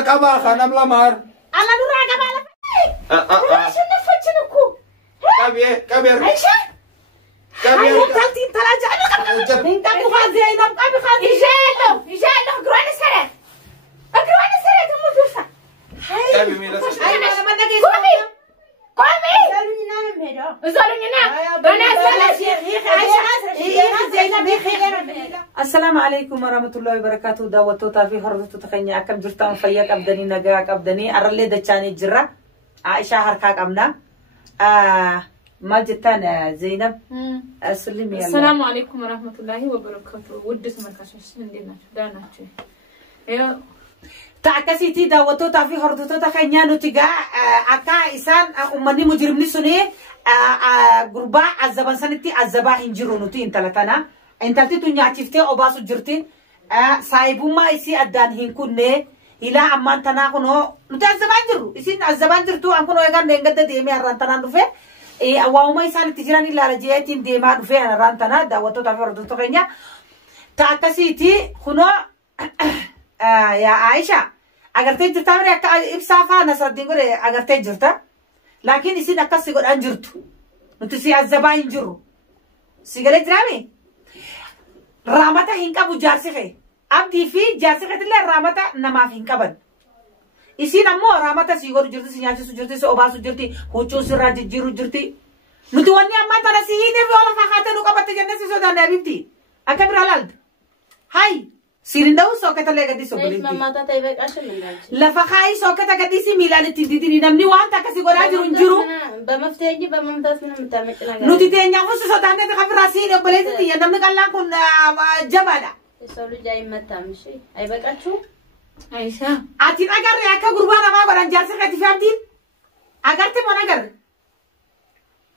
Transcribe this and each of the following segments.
سكابا خانم لمار على نور عقب على فين شنفتشنكو كبير عيشة كبير تلتين تراجع انت بخاز زينب بخاز يجيله قروان سرت قروان سرت مو توسع كبير ميلا انا ما نجي قومي زالوني نام هنا زالوني نام انا السلام عليكم ورحمة الله وبركاته دعوتو تافي حرضتو تخيني أكم جرتان فياك أبدني نجاك أبدني أرلي دچاني جرا عائشة هركاك أمنا ما جتان زينب أسلمي الله السلام عليكم ورحمة الله وبركاته ودس مركشش ندينا داناتي ايوه تعكسيتي دعوتو تافي حرضتو تخيني نتيجة أكا إنسان أمني مجرمني سني غربا عزبان سنتي عزبا هنجرو نتي انتلتنا انتلتي تنيا تفتي أباسو جرتي سايبو ما يسي أدان هنكونه إلا أمان تناقنو نتي عزبان جرو يسين عزبان جرتو أنكونو يغان ننگد ديمي أرانتنا نفه واوما يسان تجراني لارجيتين ديما نفه أرانتنا دعوتو تافي حرضتو خيني تعكسيتي خنو يا عائشة أغرتي جرتا مري أكا إبسافا نصر الدين قولي أغرتي جرتا لكن يسين أكا سيقول أنجرتو نتسي عزبان جرو سيقول جرامي رامتا هنكا بو جارسخي أبدي في جارسخي تلي رامتا نما في هنكا بد يسين أمو رامتا سيقول جرتي سينياشي سجرتي سيوباسو جرتي هوچو سراج جيرو جرتي نتواني أما تنسيهيني في أولا فاقاتي نوكا بطي جنسي سودان نبيبتي أكا برالالد هاي سيرندو سوكتا لغدي سوبليتي ماما تايبك عشان من لفخاي سوكتا غدي سي ميلان تيديدي نمني وانتا كسي غولا جيرو بمفتاجي بممتاز من متامك نوتي تينيا فوسو سودان دي خفراسي نبليتي يا نمني كلا كون جبالا يسولو جاي متامشي ايبقاچو عائشة اتي نغر يا كغربانا ما غران جارسي خدي فامدين اغرتي مو نغر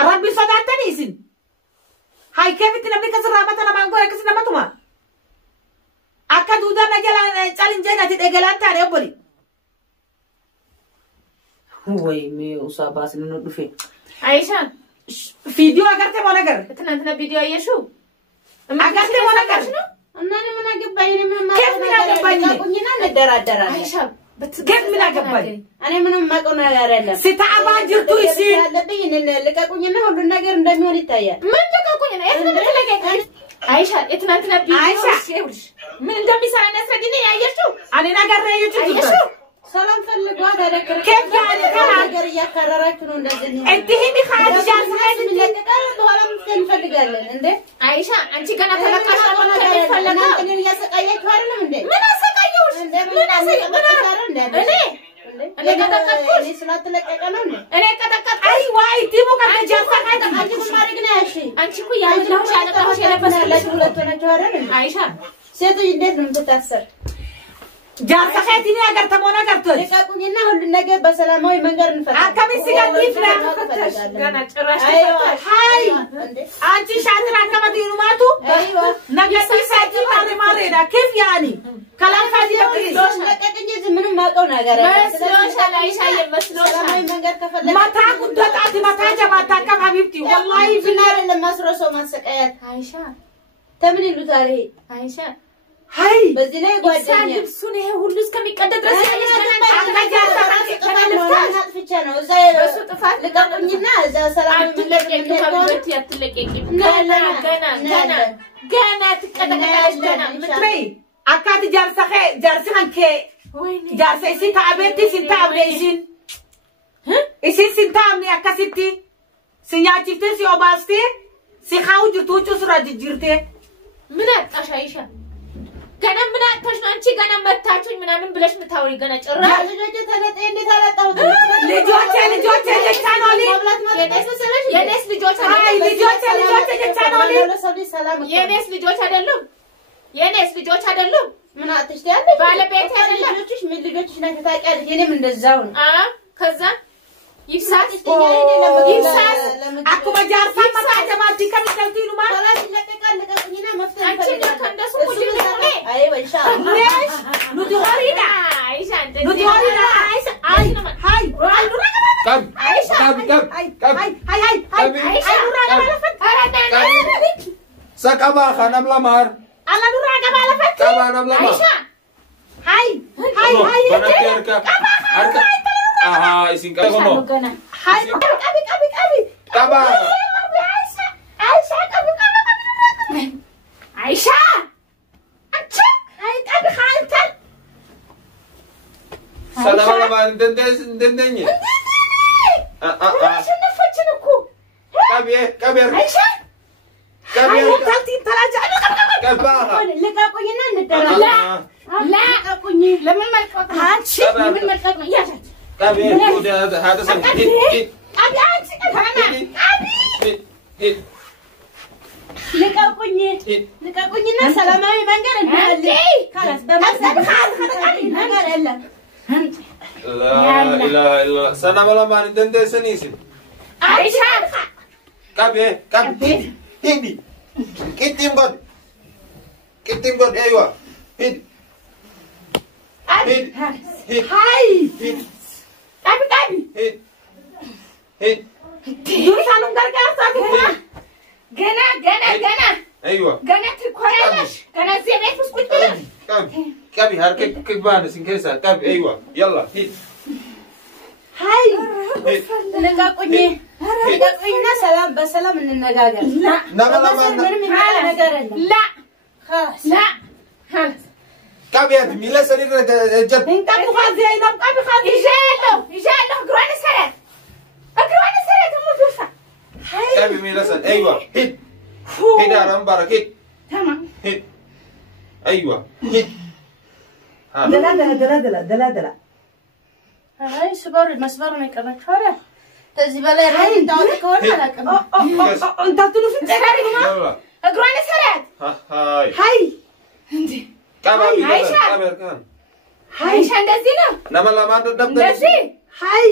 ربي سودان تنيسين هاي كيف تنمني كسر رامتنا ما غورا كسي نمتوما أكاد ودا نجلا چالين جينا تدغلان تاري بولي وي مي أصاباس نودفي عائشة فيديو أغرتي مو نغر تنانتنا فيديو ايشو أغرتي مو نغر أنا من أجباني من كيف من أجباني كنا ندرا عائشة كيف من أجباني أنا من ما كنا غيرنا ستعبان جرتو يسين لبين لك كنا هو النجار ندمي ونتايا من جا كنا إحنا نتلاقي عائشة إتنا بيديو عائشة من دمي سنة نسرديني يا يشو أنا نغر يجو يشو سلام فلق واحد ذكر كيف يعني كلام نغر يا كررت نندزني أنت هني خارج جالسة من التكرر بهلا ممكن فلقالن إنده عائشة أنت كنا تلقاش ممكن فلقا أنا يا سقاية كارل من ده من سقايوش من سقاية أنا كتكتش سلطة لك أنا كتكتش أيوة أنت مو كنا جالسة أنت كل ما رجنا شيء أنت كوي يا مجنون شايلة كهوش يلا بس لا تقول تونا جوارن عائشة سيدو يندس من تتأثر جالسة خيتيني أغرت مو نغرتوش لك أكون ينا هول النجار بسلامة ومنجر نفتح أكمل سيجاتي فلا كنا تراش هاي أنت شاطرة كما دينوماتو أيوة نجار سيجاتي ماري دا كيف يعني كلام فاضي لوش لك أكني زمن ما كنا غيره بس لوش على عائشة يمسلوش سلامة ومنجر كفلا متى كنت أتي متى جمعت كم حبيبتي والله في النار لما سرسوا ما سكايات عائشة تمني له تاريخ عائشة هاي بس دي لا يقعد سالب سنة هولوس كم يقدر درس أكاد جالسة كي جالسة إسي تعبتي سنتا عبليسين إسي سنتا عمني أكاسيتي سنياتيفتي سي أوباستي سي خاو جرتوچو سراج جرتي منات عائشة كنا منات تشنانشي كنا متاچون منامن بلاش متاوري كنا چرا لجوچ تنت اندي تلطاو لجوچ جچانولي የኔስ ልጆች አይደሉም ምን አጥሽ ያለሽ ባለቤት አይደለም ልጆችሽ ምን ልጆችሽ ናቸው ታውቂያለሽ የኔም እንደዛው ነው ከዛ ይፍሳት አኩ መጃርሳ ማታጀማቲ ከሚደልቲኑ ማለት ወላሽ ለቀቃል ለቀቁኝና መፍተን አንቺ ከእንደሱ ሙሉ አይው ኢንሻአላህ ليش ندورينا عائشة انت ندورينا عائشة هاي كم سكابا خانم لمار أنا نورا جمال فتي كم خانم لمار هاي هاي هاي aha isin ka kono هاي قبي kaba عايشة أنت هاي قبي خالتك sana bala dendenye عشان نفجنكو kabi عايشة هاي وصلتي تراجع kaba لقاكوينا ندرا لا لقاكويني لمن ملكوك هاتشي لمن ملكوك يا جد kabi udah hada san أبي أنت أبي لقاكوينا سلامي منجر انت خلاص بمسك منجر إلا la ilaha illallah sana bala man dende senisin عايشة kabi hindi kitim god aywa hid هاي أبي hid دور سانم غرغا صاحبي جنا aywa جنا تكورش جنا زينات مسكوت كده kabi har ke bana sin kesa kabi aywa yalla hid هاي لقاكوينا سلام بسلام ننجاجر لا خلاص لا خلاص kabi at mila salir jat انت ابو زينب قبي خالتي يجاله قران سرت موجوسه kabi mila san aywa hid aram barakit تمام hid aywa hid دلا هاي سبار المسبار ما يكمل حاله تزي بلا هاي داوك ولا لا كم انت تلو في yalla قران سرت hay هاي kabi Aisyah. kabi kan عايشه እንደዚህ ነው nama lama tetap እንደዚህ هاي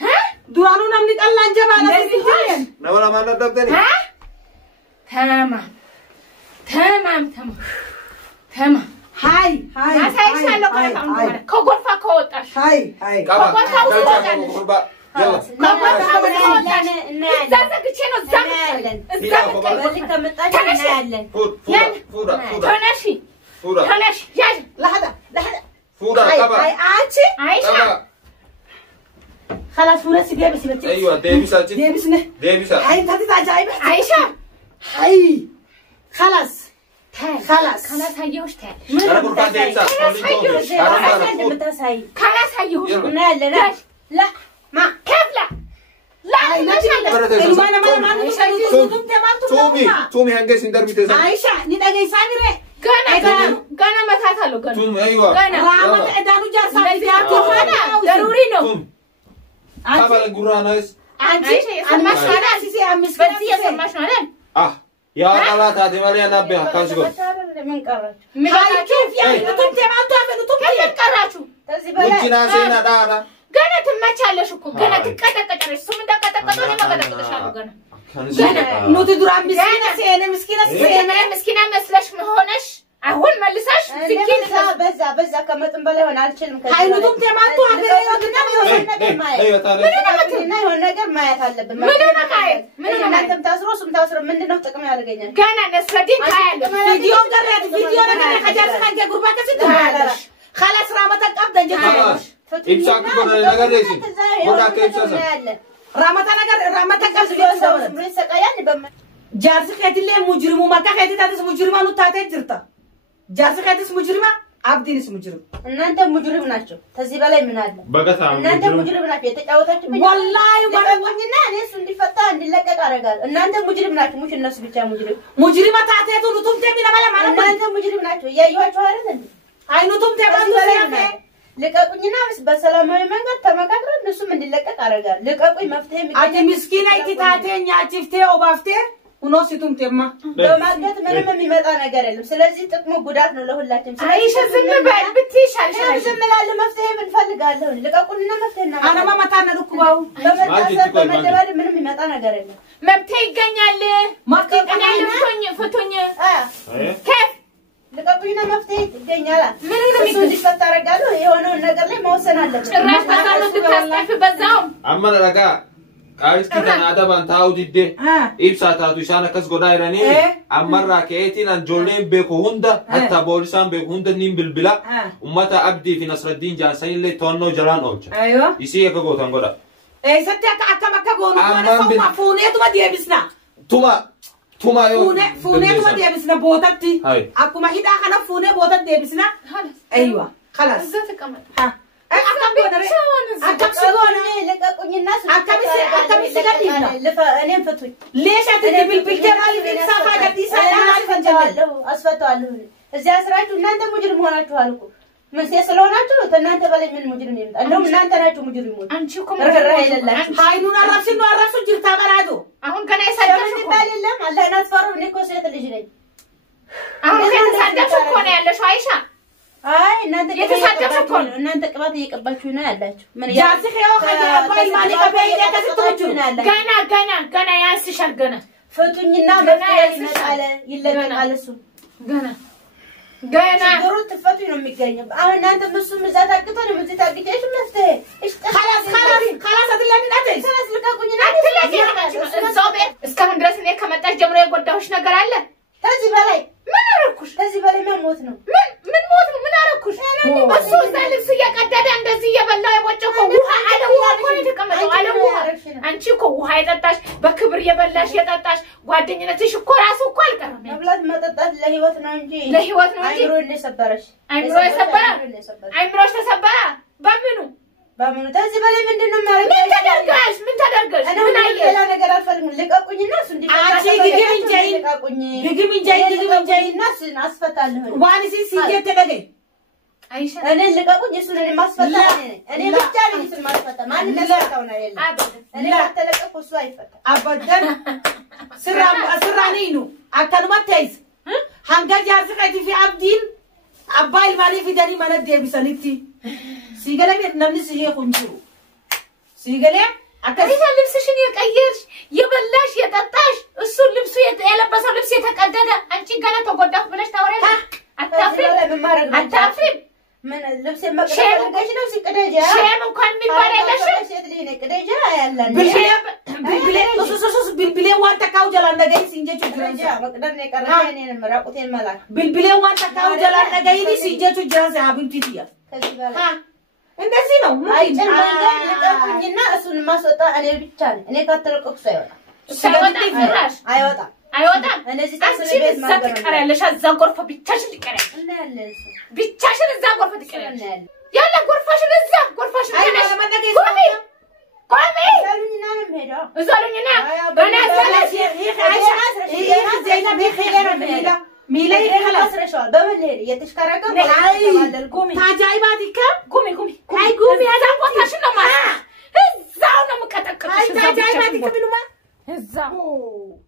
ها دورانو نمني قال لانجبا እንደዚህ ሆነ nama lama tetap tadi ها تمام هاي አሳይሻለሁ ከጎርፋ ከወጣሽ هاي kaba Kau tahu kaca kan? kurba yalla ከጎርፋ ከወጣሽ እዛ ዘግቼ ነው እዛ fuda ተነሺ ያዥ لحظة fuda kaba هاي عاتي አይሻ kaba خلاص وراسي جايبه سيبتي aywa debisa ci جايبسني debisa هاي انت تتعجبي አይሻ هاي خلاص خلاص ካላሳየሁሽ ታያለሽ Karena kurban debisa ካላሳየሁሽ Yalla. እናያለን لا ما كيف لا tumi hange sindar bitesa عايشة ندقي سامرة ገና መታታለሁ ገና tum aywa ገና رامة ادانو جارسا ከሆነ ضروري ነው kaba la guranas አንቺ የሰማሽ ነው አይደል? ሲሲ አምስት በዚህ የሰማሽ ነው አይደል? ah ya talata de maria nabbe kansigo ምን ቀራችሁ? ሃይ ኬፍ ያሉትም ተማቱ አመኑትም ከየት ቀራችሁ? ውጭና ሴና ዳዳ ገና ትመቻለሽ እኮ ገና ትቀጠቀጫለሽ። እሱም እንደቀጠቀጠው እኔም እቀጠቅጥሻለሁ ገና ኑት ዱራን ምስኪና ሲኤነ ምስኪና ሲኤነ ምስኪና መስለሽ ሆነሽ አሁን መልሰሽ ስኪን በዛ ከመጠን በላይ ሆነ አልችልም ሃይኑቱም ተማቱ አገሬ ወግና hey የሆነ ነገር ማየት አለብን ምን ነው ማየት እናንተም ታስሮ እሱም ታስሮ ምንድነው ጥቅም ያደርገኛል ገና ነስረዲን ታያለሽ ቪዲዮ ገረት ቪዲዮ ነገር ከጀርስ ካንጀ ጉርባ ከስት ታያለሽ خلاص رامة قبض እንጂ ibsa ko nagar desin boda ke ibsa sa رامة ነገር رامة قبض ሰቀያን جارس خيتل مجرم ما كخيت تاتس مجرم انو تاته جرتا جارس خيتس مجرم عبدينس مجرم እናንተ ሙጅሪም ናቸው ከዚህ በላይ ምን አለ bagata እናንተ ሙጅሪም ናቸው የተጫወታችሁብኝ والله ወረወኝና እኔስ እንዲፈታ እንዲለቀቅ አደርጋለሁ እናንተ ሙጅሪም ናችሁ ሙሽ እነሱ ብቻ ሙጅሪም مجرم تاته ቱሉቱም ተሚና ማለ ማለ እናንተ ሙጅሪም ናቸው ያያችሁ አይደል እንዴ አይኑቱም ተባሉ ሲያፈ ልቀቁኝና በሰላማዊ መንገድ ተመካክረን እነሱም እንዲለቀቅ አደርጋለሁ ልቀቁኝ መፍትሄ አቲ ምስኪና ይታተኛ አጭፍቴ ኦባፍቴ ኡኖሲቱም ተማ በማገት ምንም የሚመጣ ነገር የለም ስለዚህ ጥቅሙ ጉዳት ነው ለሁላችንም አይሽ ዝም በል ብትይሻልሽ ዝም ብላለ መፍትሄ እንፈልጋለሁ ልቀቁኝና መፍትሄ እና አናማ ማታና ልኩባው በመታሰር በመደባደብ ምንም የሚመጣ ነገር የለም መብቴ ይገኛል ማቀቀናል ፍቶኝ ከፍ ልቀቁኝና መፍትሄ ይገኛል ምንም ነው እንዲፈታ አደርጋለሁ የሆነውን ነገር ላይ መወሰን አለብን ጭራሽ ታሳሉ እንድታስጠፍ በዛው amma raga قالت كده أنا بان تاودي دي إبساطاتو إسانا كس قدايراني أمرا كيتين أن جولين بيكو هندا حتى بوليسان بيكو هندا نيم بالبلا ومتا أبدي في نصر الدين جانسين اللي تونو جلان أولجا أيوه يسي يكا قوتان قدا إيه ستي أكا مكا قولو وانا فوما فونيتو ما ديبسنا توما يو فونيتو ما ديبسنا بوتاتي أكو ما هيدا أخنا فوني بوتات ديبسنا أيوه خلاص ازاي تكمل ها أكم بونري أكم سيقونا لقاقوني الناس أكم سيقاتينا لفا أنا فتوي ليش أتدي بالكمال بالسافة قدي سالا أسفتوا إذا أسرعتوا نانت مجرم هوناتوا هالكو من سيسلوناتوا تنانت بالي من مجرمين أنهم نانت ناتوا مجرمون أنشوكم هاي نونا رفسو جرتا برادو أهون كان يسادة شكو بالي اللهم الله ناس فارو نيكو سيت اللي أهون كان يسادة شكو يا لشو عايشة هاي نانت يتسادة شكو نانت قبضي يقبلشونا يالاتشو جاسي خيو خجا أبايل مالي قبيل قنا ياسي شرقنا فتونينا مفتاحي على يلقى على سو قنا ضروري تفتوي لما يجيب أنا أنت مسوم مزاد أكتر مزاد أكتر إيش مفتاح إيش خلاص أدلني ناتي خلاص لك أكوني ناتي الزوبة إسكان درس إنك كم تاج جمرة يقول ده وش نقرأ له تزي بالي من أركوش تزي بالي ما موتنا من أركوش بس هو سالك سيا قدر عند سيا بالله يبغى وها على وها كوني تكمل على وها أنتيكو وها يتطاش بكبر يبلاش يتطاش وادني نتيجة كراسو كل كرامي أولاد ما تطاش لهيوتنا نجي لهيوتنا نجي عمرو اللي سبرش عمرو سبرة بامنو تزي بالي من دون ما من تدرجش أنا من لا نقدر أفهم لك أكوني الناس ودي جيجي من جاي الناس أسفت عليهم واني سيجي تبغي عايشة أنا اللي قاعد يسون اللي ما أسفت أنا بتجاري يسون ما أسفت ما أنا نسفت وأنا يلا أنا حتى لك أكو سويفة أبدا سرانينو أكلم تيز هنجا جارسك في عبدين أبايل مالي في داري ما ندي بسالتي سيجلا نمني سيجي خنجرو سيجلا أكيد لبسشين يكيرش يبلاش يتطاش السور لبسه يلبس لبس يتقدد أنتي كانت تقدر بلاش توريها التفريم من لبس ما كده نفسي كده جا شيء ممكن مبارك شيء اللي هنا كده جا يلا بالبلي وانت كاو جلان نجاي سينجي تجران جا ما كده نكرهني أنا مراقبتين ملاك بالبلي وانت كاو جلان نجاي سينجي تجران سحابين تيجي ها انت سينو أي جن بيجا لك الناس ما سوتا أنا بيتشان أنا كاتلك أكسير أيوة أنا زي تسوي ما تكره ليش الزغرفة بيتشاش اللي كره بيتشاش الزغرفة تكره يلا غرفة غرفة أيوة ما نجي قومي زالوني نام هيدا زالوني نام أنا هي زينب هي خير ميلا خلاص رشال بملي يتشكرك قومي تاجايباتي كم قومي هاي قومي هذا بطل شنو ما هزاونا مكتكت هاي تاجايباتي كم هزاو